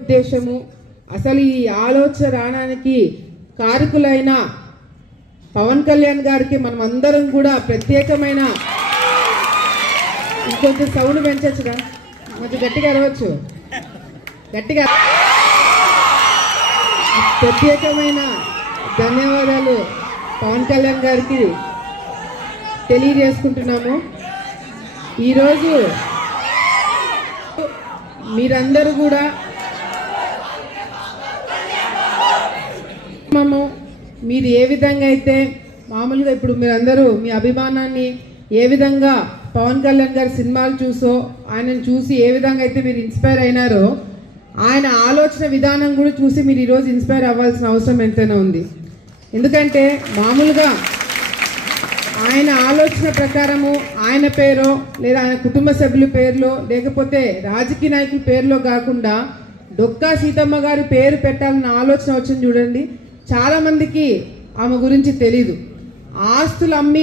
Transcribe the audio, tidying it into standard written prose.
ఉద్దేశము అసలు ఈ ఆలోచన రావడానికి కారకులైన పవన్ కళ్యాణ్ గారికి మనం అందరం కూడా ప్రత్యేకమైన ఇంకొంచెం సౌండ్ పెంచొచ్చుగా కొంచెం గట్టిగా అరవచ్చు గట్టిగా ప్రత్యేకమైన ధన్యవాదాలు పవన్ కళ్యాణ్ గారికి తెలియజేసుకుంటున్నాము। ఈరోజు మీరందరూ కూడా మీరు ఏ విధంగా అయితే మామూలుగా ఇప్పుడు మీరందరూ మీ అభిమానాన్ని ఏ విధంగా పవన్ కళ్యాణ్ గారి సినిమాలు చూసో ఆయనను చూసి ఏ విధంగా అయితే మీరు ఇన్స్పైర్ అయినారో ఆయన ఆలోచన విధానం కూడా చూసి మీరు ఈరోజు ఇన్స్పైర్ అవ్వాల్సిన అవసరం ఎంతైనా ఉంది। ఎందుకంటే మామూలుగా ఆయన ఆలోచన ప్రకారము ఆయన పేరో లేదా ఆయన కుటుంబ సభ్యుల పేరులో లేకపోతే రాజకీయ నాయకుల పేరులో కాకుండా డొక్కా సీతమ్మ గారి పేరు పెట్టాలన్న ఆలోచన వచ్చింది చూడండి। చాలా మందికి ఆమె గురించి తెలీదు। ఆస్తులు అమ్మి